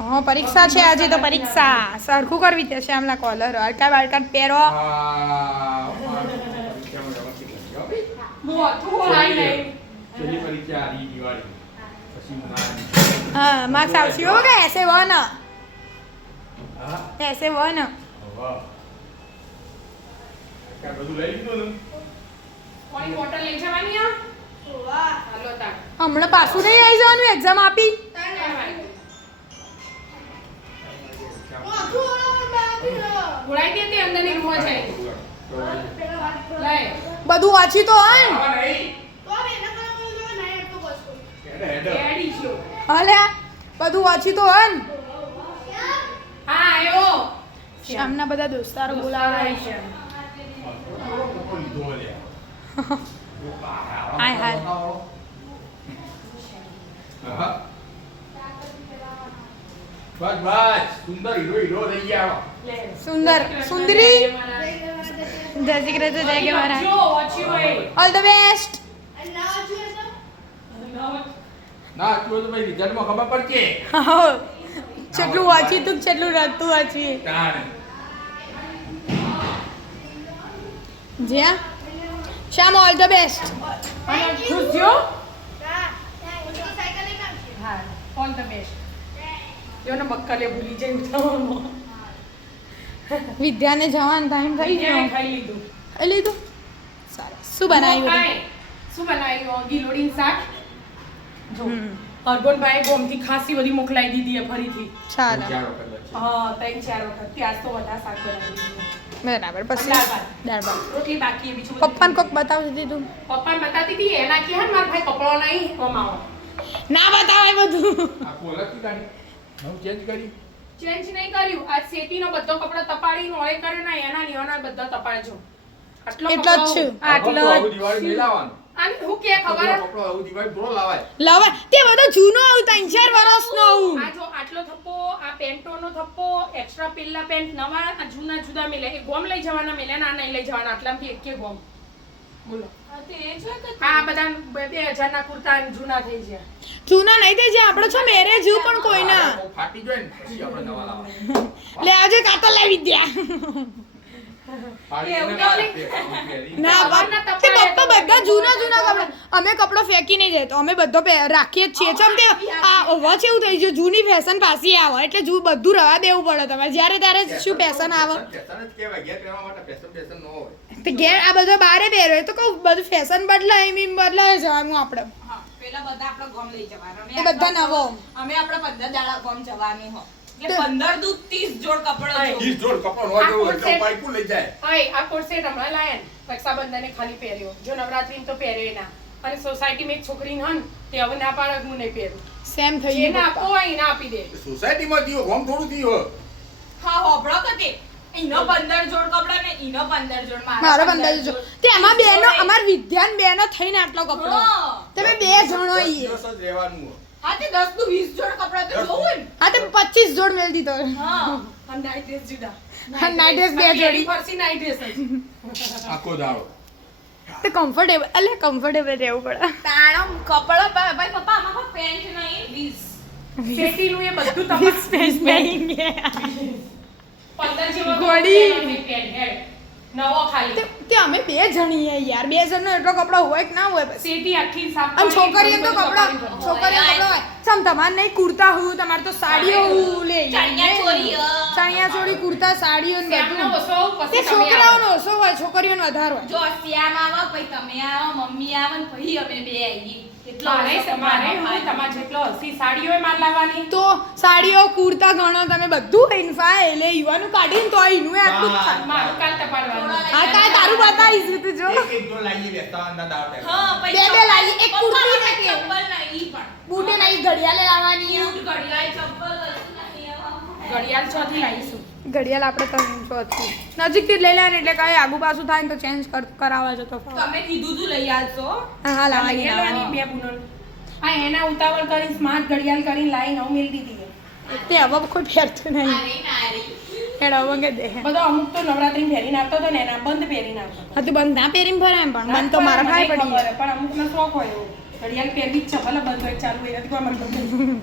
હા પરીક્ષા છે આજે તો પરીક્ષા સરખું કરવી છે શ્યામલા કોલર અડકા બાડકા પહેરો હા માર્ક્સ આવશે હો કે એસે વન હમણાં પાછું નહીં આવી જવાનું એક્ઝામ આપી બધું વાંચી તો હલે બધું વાંચી તો શ્યામના બધા દોસ્તારો બોલાવે છે હાય હાય સુંદર સુંદરી જય શ્રી કૃષ્ણ જય કે મહારાજ ઓલ ધ બેસ્ટ ના તું તો ભાઈ રિઝલ્ટમાં ખબર પડશે કેટલું વાંચી તું કેટલું રડતું વાંચી જ્યાં શ્યામ ઓલ ધ બેસ્ટ ખુશ થયો હા ઓલ ધ બેસ્ટ યોને બક્કલે ભૂલી જાય ઉઠાવવામાં વિદ્યાને જવાનો ટાઈમ થઈ ગયો ખાઈ લીધું ખાઈ લીધું સારું શું બનાવ્યું શું બનાવ્યું ગીલોડીનું શાક જો અર્ગોનભાઈ ગોમથી ખાસી બધી મોકલાઈ દીધી ફરીથી ચાલો હા 3-4 વખત ત્યાં તો વધારે શાક બનાવી બરાબર પછી દાળ ભાત રોટલી બાકી બીજું પપ્પાને કોક બતાવી દીધું પપ્પાને બતાતી હતી એના કે મારા ભાઈ કપડો નહીં કમાવો ના બતાવાય બધું આ કોલકી ગાડી હું ચેન્જ કરી ચેન્જ નહીં કર્યું આ સેતીનો બધો કપડો તપાડીને ઓળે કરે ને એના નિયોના બધો તપાડજો એટલો જ છે આટલો દિવાળી નહીં લાવવાનું અને હું કે ખબર કપડો આવું દિવાળી થોડો લાવાય લાવા તે બધો જૂનો આવું 3-4 વર્ષનો આવું આ જો આટલો થપ્પો આ પેન્ટોનો થપ્પો એક્સ્ટ્રા પેલા પેન્ટ નવા આ જૂના જુદા મેલે એ ગોમ લઈ જવાના મેલે ના નહીં લઈ જવાના આટલામાંથી એકે ગોમ બોલો આ બધા 2000 ના કુર્તા જૂના થઈ ગયા જૂના નહીં થઈ જાય આપણે છો મેરેજ પણ કોઈના ફાટી જાય ને પછી આપણે નવા લાવવાના લે આવજે કાતો લાવી દ્યા ના તે પપ્પા બધા જૂના કપડા અમે કપડો ફેંકી નહીં જાય તો અમે બધો રાખીએ જ છીએ ચમ તે આ વચ એવું થઈ ગયું જૂની ફેશન પાછી આવે એટલે જૂ બધું રવા દેવું પડે તમારે જ્યારે ત્યારે શું ફેશન આવે ફેશન જ કહેવાય ઘેર પહેરવા માટે ફેશન ન હોય તે ઘેર આ બધો બારે પહેરો તો કહું બધું ફેશન બદલાય એમ બદલાય જવાનું આપણે પેલા બધા આપણે ગોમ લઈ જવાના એ બધા નવો અમે આપણે 15 દાડા ગોમ જવાની હો એટલે 15 દૂધ 30 જોડ કપડા જો 30 જોડ કપડો હોય તો એટલે પાઈકું લઈ જાય ઓય આ કોટ સેટ હમણાં લાયન રક્ષાબંધને ખાલી પહેર્યો જો નવરાત્રીમાં તો પહેર્યો ના અને સોસાયટીમાં એક છોકરીને હન તે હવે ના પાડે હું નહીં પહેરું સેમ થઈ જેને ગયું આપો હોય એને આપી દે સોસાયટીમાં દીયો ગોમ થોડું દીયો હા હોબળો કતે ઈનો 15 જોડ કપડા ને ઈનો 15 જોડ મારો 15 જો તે આમાં બેનો અમાર વિદ્યાન બેનો થઈને આટલો કપડો તમે બે જણો ઈ દિવસ જ રહેવાનું હોય હા તે 10 નું 20 જોડ કપડા તો જોવું ને હા તે 25 જોડ મેલ દીધો હા અને નાઈટ ડ્રેસ જુદા હા નાઈટ ડ્રેસ બે જોડી ફરસી નાઈટ ડ્રેસ જ આખો દાડો તે કમ્ફર્ટેબલ અલે કમ્ફર્ટેબલ રહેવું પડે તાણો કપડા ભાઈ પપ્પા આમાં કોઈ પેન્ટ નહીં 20 સેટીનું એ બધું તમારે સ્પેસ મેંગે 15 જેવો ગોળી. પેન્ટ હેડ નવો ખાલી તે અમે બે જણી યાર બે જણનો એટલો કપડો હોય કે ના હોય બસ સેટી આખી સાફ આમ છોકરીઓ તો કપડો હોય સમ તમાર નહીં કુર્તા હું તમાર તો સાડીઓ હું લે ચણિયા ચોળી કુર્તા સાડીઓ ને બધું તે છોકરાઓનો ઓછો હોય છોકરીઓનો વધારે હોય જો શ્યામ આવો પછી તમે આવો મમ્મી આવો ને પછી અમે બે આવીએ એટલો મારે હું તમાર જેટલો હસી સાડીઓ માર લાવવાની તો સાડીઓ કુર્તા ગણો તમે બધું ઇન્ફા એટલે યુવાનું કાઢીને તો એનું આટલું જ થાય મારું કાલ તપાડવાનું આ કાંઈ તારું બતાવીશ તું જો એક જોડ લાવીએ બેસતા ના દાડે હા બે બે લાવી એક કુર્તી ને કે ચપ્પલ નહીં પણ બૂટે નહીં ઘડિયાળે લાવવાની બૂટ ઘડિયાળ ચપ્પલ નહીં આવા ઘડિયાળ ચોથી લાવીશું ઘડિયાળ આપણે તો ચોથી નજીકથી જ લઈ લેવાની એટલે કાંઈ આગુ પાછું થાય ને તો ચેન્જ કરાવવા જતો તમે કીધું તું લઈ આવજો હા લાવવાની લેવાની બે બુનલ આ એના ઉતાવળ કરી સ્માર્ટ ઘડિયાળ કરીને લાઈન હું મેલ દીધી તે હવે કોઈ ફેરતું નહીં આ રહી ના રહી એડ હવે કે દે બધો અમુક તો નવરાત્રી પહેરીને આવતો હતો ને એના બંધ પહેરીને આવતો હતો. હતું બંધ ના પહેરીને ભરાય એમ પણ બંધ તો મારા ભાઈ મને પડી ખબર, પણ અમુકનો શોખ હોય એવો ઘડિયાળ પહેરવી જ છે ભલે બંધ હોય ચાલુ હોય નથી કોઈ મને ગમતું.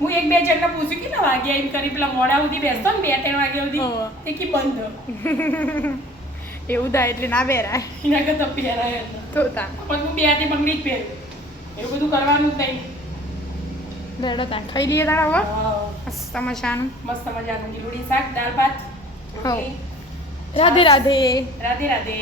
હું એક બે જણને પૂછ્યું કે ના વાગ્યા એમ કરી પેલા મોડા સુધી બેસતો ને 2-3 વાગ્યા સુધી હા. તે કી બંધ એવું થાય એટલે ના પહેરાય એના કરતા પહેરાય હતા. તો તા પણ હું 2 હાથે બંગડી જ પહેરું એવું બધું કરવાનું જ નહીં. લેડો તા ખાઈ લઈએ તારા હવે હા. મસ્ત મજાનું મસ્ત મજાનું લીલુડી શાક દાળ ભાત હઉ. રાધે રાધે રાધે રાધે.